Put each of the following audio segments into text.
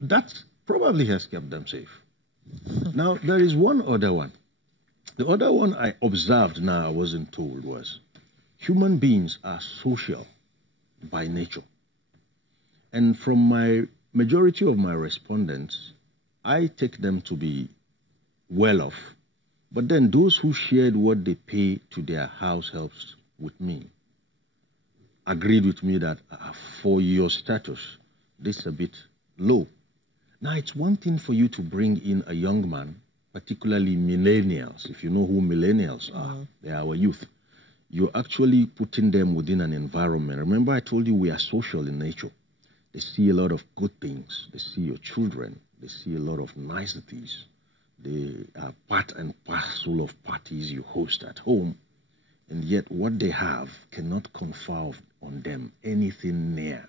that probably has kept them safe. Now, there is one other one. The other one I observed now, I wasn't told, was human beings are social by nature. And from my majority of my respondents, I take them to be well off. But then those who shared what they pay to their house helps with me agreed with me that for your status, this is a bit low. Now, it's one thing for you to bring in a young man, particularly millennials. If you know who millennials are, they are our youth. You're actually putting them within an environment. Remember, I told you we are social in nature. They see a lot of good things. They see your children. They see a lot of niceties. They are part and parcel of parties you host at home. And yet what they have cannot confer on them anything near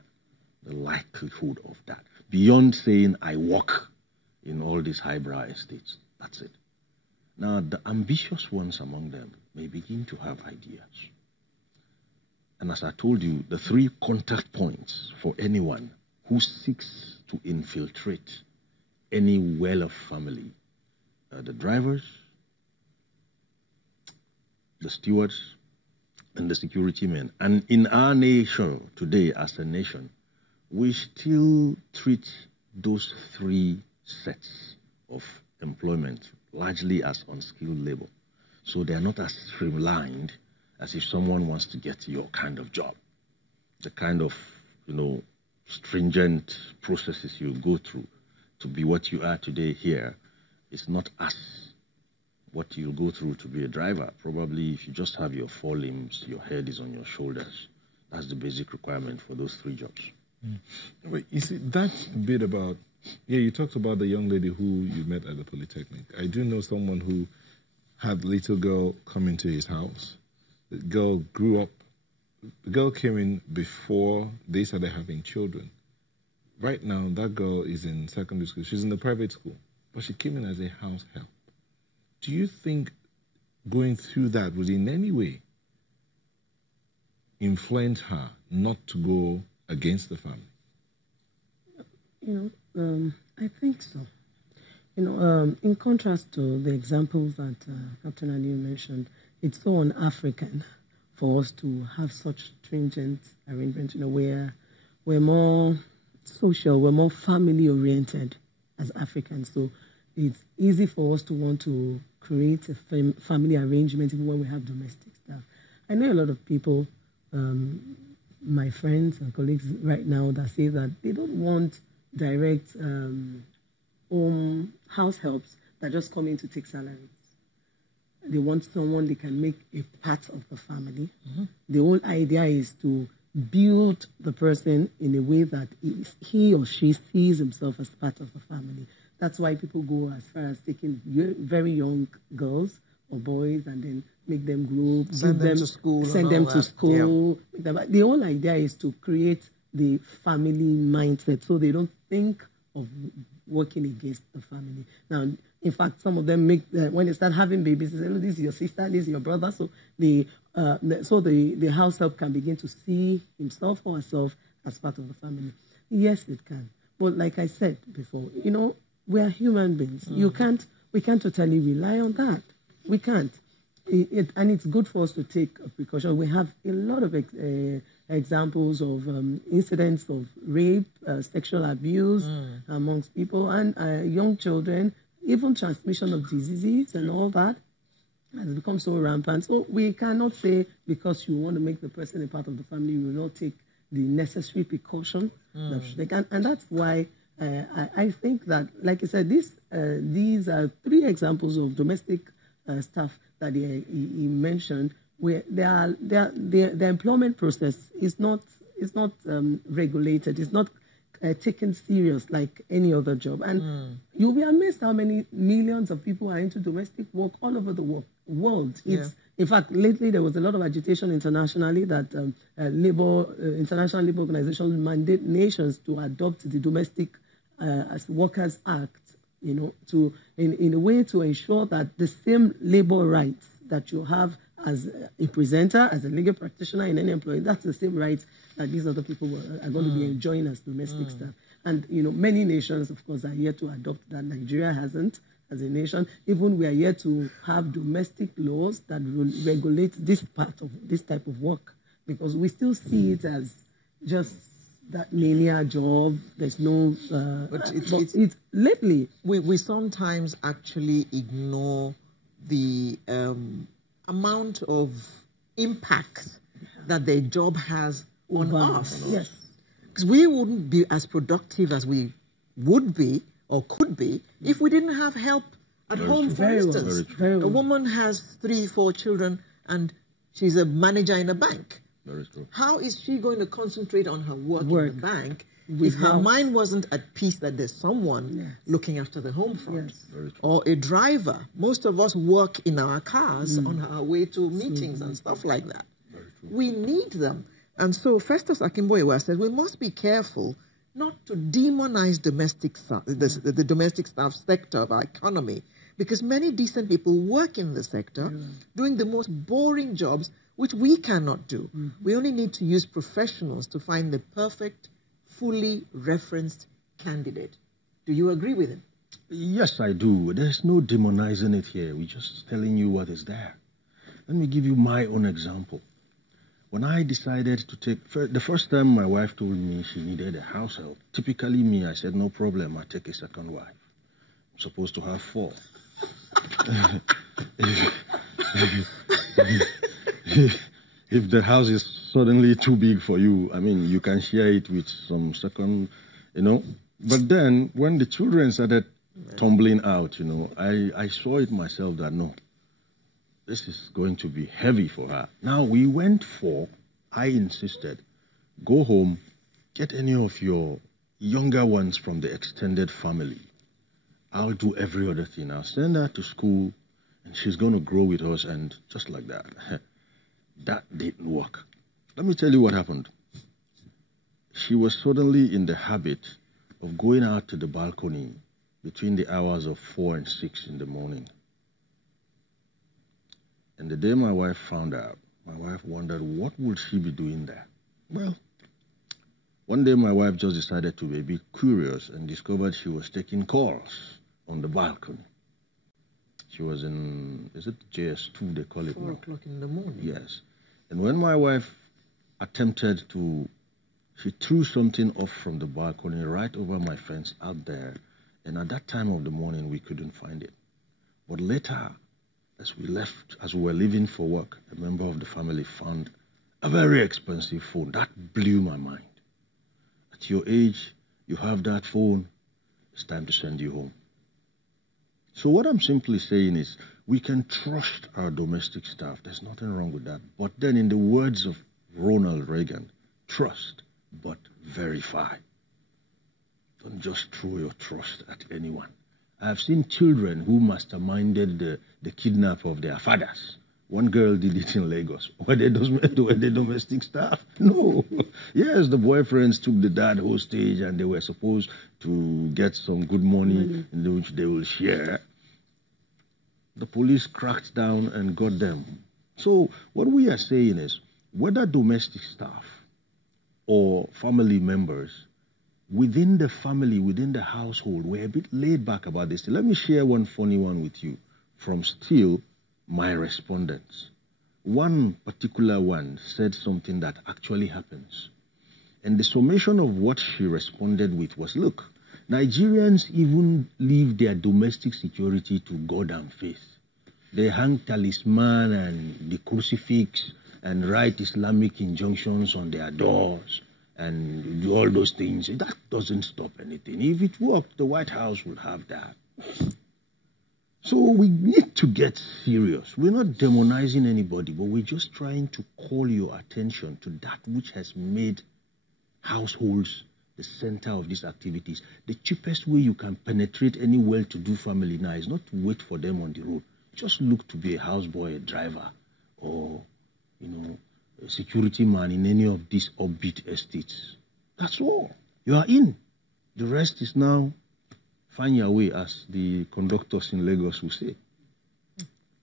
the likelihood of that. Beyond saying, I walk in all these highbrow estates. That's it. Now, the ambitious ones among them may begin to have ideas. And as I told you, the 3 contact points for anyone who seeks to infiltrate any well-off family are the drivers, the stewards, and the security men. And in our nation today, as a nation, we still treat those 3 sets of employment largely as unskilled labor. So they are not as streamlined as if someone wants to get your kind of job. The kind of, stringent processes you go through to be what you are today here is not as what you'll go through to be a driver. Probably if you just have your 4 limbs, your head is on your shoulders. That's the basic requirement for those 3 jobs. Wait, you see, that bit about, you talked about the young lady who you met at the Polytechnic. I do know someone who had a little girl come into his house. The girl grew up. The girl came in before they started having children. Right now, that girl is in secondary school. She's in the private school, but she came in as a house help. Do you think going through that would in any way influence her not to go against the family? I think so. In contrast to the examples that Captain Aliyu mentioned, it's so un-African for us to have such stringent arrangements, where we're more social, we're more family-oriented as Africans. So it's easy for us to want to create a family arrangement even when we have domestic staff. I know a lot of people, my friends and colleagues right now, that say that they don't want direct home house helps that just come in to take salaries. They want someone they can make a part of the family. The whole idea is to build the person in a way that he or she sees himself as part of the family. That's why people go as far as taking very young girls or boys and then make them grow, send them to school. Yeah. The whole idea is to create the family mindset so they don't think of working against the family. Now, in fact, some of them make, when they start having babies, they say, this is your sister, this is your brother. So the house help can begin to see himself or herself as part of the family. Yes, it can. But like I said before, we are human beings. We can't totally rely on that. We can't. And it's good for us to take a precaution. We have a lot of examples of incidents of rape, sexual abuse amongst people and young children, even transmission of diseases and all that has become so rampant. So we cannot say because you want to make the person a part of the family, you will not take the necessary precaution. And that's why I think that, like I said, these are 3 examples of domestic staff that he mentioned, where the employment process is not regulated. It's not taken serious like any other job. And you'll be amazed how many millions of people are into domestic work all over the world. In fact, lately there was a lot of agitation internationally that International Labour Organization mandate nations to adopt the Domestic Workers Act, in a way to ensure that the same labor rights that you have as a presenter, as a legal practitioner in any employee, that's the same rights that these other people are going to be enjoying as domestic staff. And, many nations, of course, are yet to adopt that. Nigeria hasn't as a nation. Even we are yet to have domestic laws that will regulate this part of this type of work, because we still see it as just that menial job. There's no... but it's lately... We sometimes actually ignore the amount of impact that their job has on us. Yes. Because we wouldn't be as productive as we would be or could be if we didn't have help at home, for instance. A woman has 3, 4 children and she's a manager in a bank. Very true. How is she going to concentrate on her work in the bank if her mind wasn't at peace that there's someone looking after the home front? Yes. Or a driver. Most of us work in our cars on our way to meetings and stuff like that. We need them. And so Festus Akimboiwa says we must be careful not to demonize the domestic staff sector of our economy, because many decent people work in the sector doing the most boring jobs which we cannot do. We only need to use professionals to find the perfect, fully referenced candidate. Do you agree with him? Yes, I do. There's no demonizing it here. We're just telling you what is there. Let me give you my own example. When I decided to take... The first time my wife told me she needed a house help, typically me, I said, no problem, I'll take a second wife. I'm supposed to have 4. If the house is suddenly too big for you, I mean, you can share it with some second, But then, when the children started tumbling out, I saw it myself that, no, this is going to be heavy for her. Now, we went for, I insisted, go home, get any of your younger ones from the extended family. I'll do every other thing. I'll send her to school, and she's going to grow with us, and just like that. That didn't work. Let me tell you what happened. She was suddenly in the habit of going out to the balcony between the hours of 4 and 6 in the morning. And the day my wife found out, my wife wondered, what would she be doing there? Well, one day my wife just decided to be a bit curious and discovered she was taking calls on the balcony. She was in, is it JS2 they call it 4 o'clock in the morning. Yes. And when my wife attempted to, she threw something off from the balcony right over my fence out there. And at that time of the morning, we couldn't find it. But later, as we were leaving for work, a member of the family found a very expensive phone. That blew my mind. At your age, you have that phone, it's time to send you home. So what I'm simply saying is, we can trust our domestic staff. There's nothing wrong with that. But then in the words of Ronald Reagan, trust, but verify. Don't just throw your trust at anyone. I've seen children who masterminded the kidnap of their fathers. One girl did it in Lagos. Were they domestic staff? No. Yes, the boyfriends took the dad hostage and they were supposed to get some good money in which they will share. The police cracked down and got them. So what we are saying is, whether domestic staff or family members, within the family, within the household, we're a bit laid back about this. Let me share one funny one with you from still my respondents. One particular one said something that actually happens. And the summation of what she responded with was, look, Nigerians even leave their domestic security to God and faith. They hang talisman and the crucifix and write Islamic injunctions on their doors and do all those things. That doesn't stop anything. If it worked, the White House would have that. So we need to get serious. We're not demonizing anybody, but we're just trying to call your attention to that which has made households the center of these activities. The cheapest way you can penetrate any well-to-do family now is not to wait for them on the road. Just look to be a houseboy, a driver, or, a security man in any of these upbeat estates. That's all. You are in. The rest is now find your way, as the conductors in Lagos will say.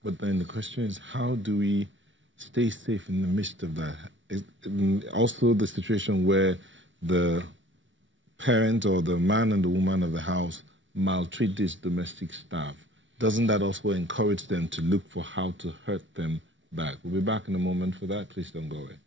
But then the question is, how do we stay safe in the midst of that? Also the situation where the parent or the man and the woman of the house maltreat this domestic staff, doesn't that also encourage them to look for how to hurt them back? We'll be back in a moment for that. Please don't go away.